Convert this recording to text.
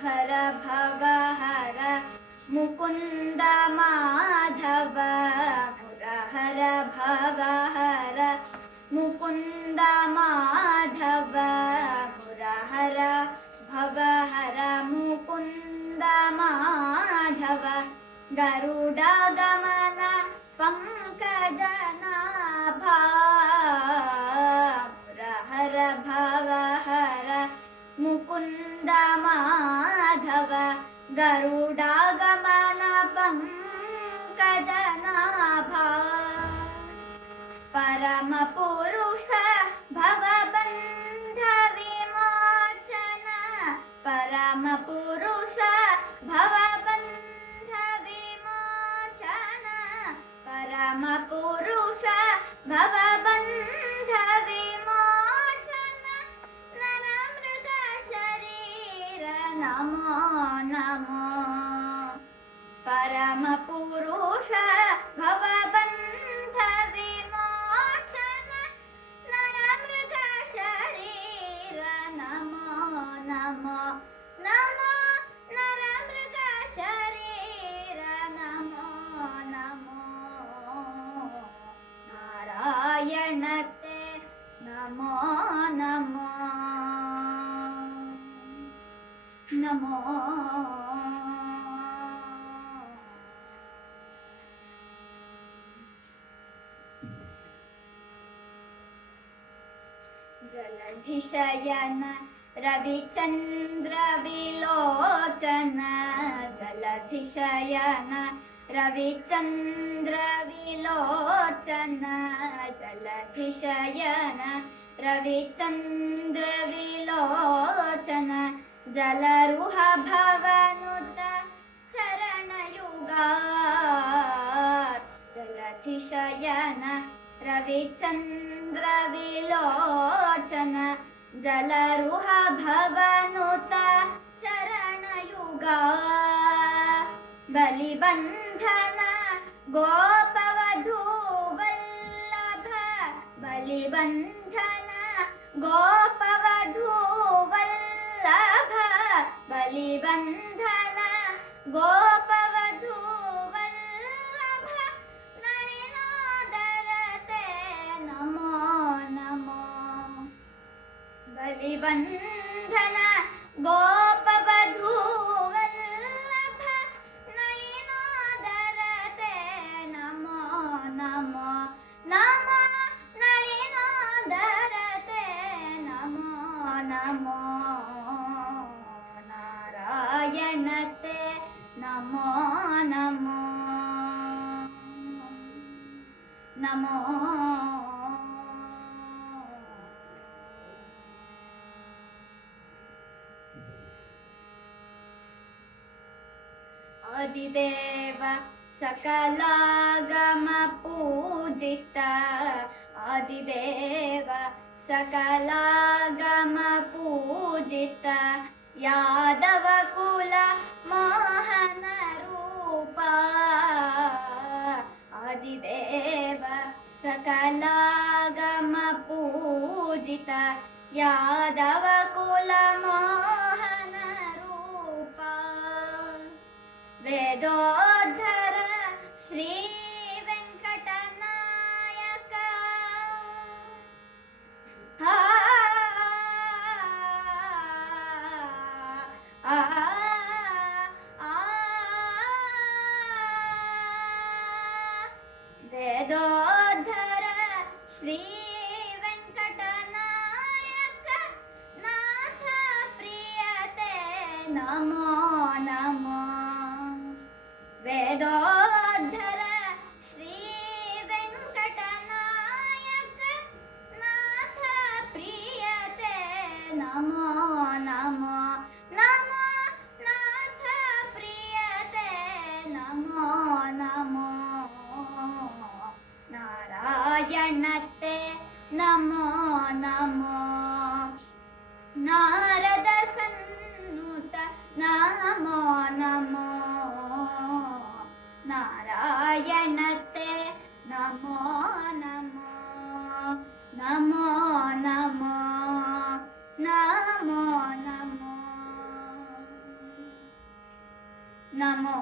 ಹರ ಭವ ಹರ ಮುಕುಂದ ಮಾಧವ ಮುರಹರ ಭವ ಹರ ಮುಕುಂದ ಮಾಧವ ಮುರಹರ ಭವ ಹರ ಮುಕುಂದ ಮಾಧವ ಗರುಡ ಗಮನ ಪಂಕಜನಾಭ ಮುರಹರ ಭವ ಹರ ಮುಕುಂದ ಮಾಧವ ಗರುಡಾಗಮನ ಪಂಕಜನಾಭ ಪರಮ ಪುರುಷ ಭವಬಂಧ ವಿಮೋಚನ ಪರಮ ಪುರುಷ ಭವಬಂಧ ವಿಮೋಚನ ಪರಮ ಪುರುಷ ಭವಬಂಧ ವಿಮೋಚನ ನರ ಮೃಗ ಶರೀರ ನಮೋ ನಮೋ ಪರಮ ಪುರುಷ ಭವಬಂಧ ವಿಮೋಚನ ನರ ಮೃಗ ಶರೀರ ನಮೋ ನಮೋ ನಮೋ ನರ ಮೃಗ ಶರೀರ ನಮೋ ನಮೋ ನಾರಾಯಣತೆ ನಮೋ ನಮೋ ನಮೋ ಜಲಧಿಶಯನ ರವಿಚಂದ್ರ ವಿಲೋಚನ ಜಲಧಿಶಯನ ರವಿಚಂದ್ರ ವಿಲೋಚನ ಜಲಧಿಶಯನ ರವಿಚಂದ್ರ ವಿಲೋಚನ ಜಲರುಹ ಭವನುತ ಚರಣಯುಗ ಜಲಧಿಶಯನ ರವಿಚಂದ್ರ ವಿಲೋಚನ ಜಲರುಹ ಭವನುತ ಚರಣಯುಗ ಬಲಿಬಂಧನ ಗೋಪವಧೂ ವಲ್ಲಭ ಬಲಿಬಂಧನ ಗೋಪವಧೂ ವಲ್ಲಭ ಬಲಿಬಂಧನ ಗೋಪವಧೂ ವಲ್ಲಭ ನಳಿನೋದರತೆ ನಮೋ ನಮೋ ಬಲಿಬಂಧನ ಗೋಪವಧೂ ವಲ್ಲಭ ನಳಿನೋದರತೆ ನಮೋ ನಮೋ ನಮೋ ನಳಿನೋದರತೆ ನಮೋ ನಮೋ ನಾರಾಯಣತೆ ನಮೋ ನಮೋ ನಮೋ ಆದಿದೇವ ಸಕಲಾಗಮ ಪೂಜಿತ ಆದಿದೇವ ಸಕಲಾಗಮ ಪೂಜಿತ ಯಾದವ ಕುಲ ಮೋಹನ ರೂಪ ಆದಿದೇವ ಸಕಲಾಗಮ ಪೂಜಿತ ಯಾದವ ಕುಲ ಮೋಹನ ರೂಪ ವೇದೋದ್ಧರ ಶ್ರೀ ವೆಂಕಟನಾಯಕ ವೇದೋದ್ಧರ ಶ್ರೀ ವೆಂಕಟನಾಯಕ ನಾಥ ಪ್ರಿಯತೆ ನಮೋ ನಮೋ ವೇದೋದ್ಧರ ಶ್ರೀ ವೆಂಕಟನಾಯಕ ನಾಥ ಪ್ರಿಯತೆ ನಮೋ ನಮೋ ನಮೋ ನಾಥ ಪ್ರಿಯತೆ ನಮೋ ನಮೋ ನಾರಾಯಣತೆ ನಮೋ ನಮೋ ನಾರದ ಸನ್ನುತ ನಮೋ ನಮೋ ನಾರಾಯಣತೆ ನಮೋ ನಮೋ ನಮೋ ನಮೋ ನಮೋ ನಮೋ ನಮೋ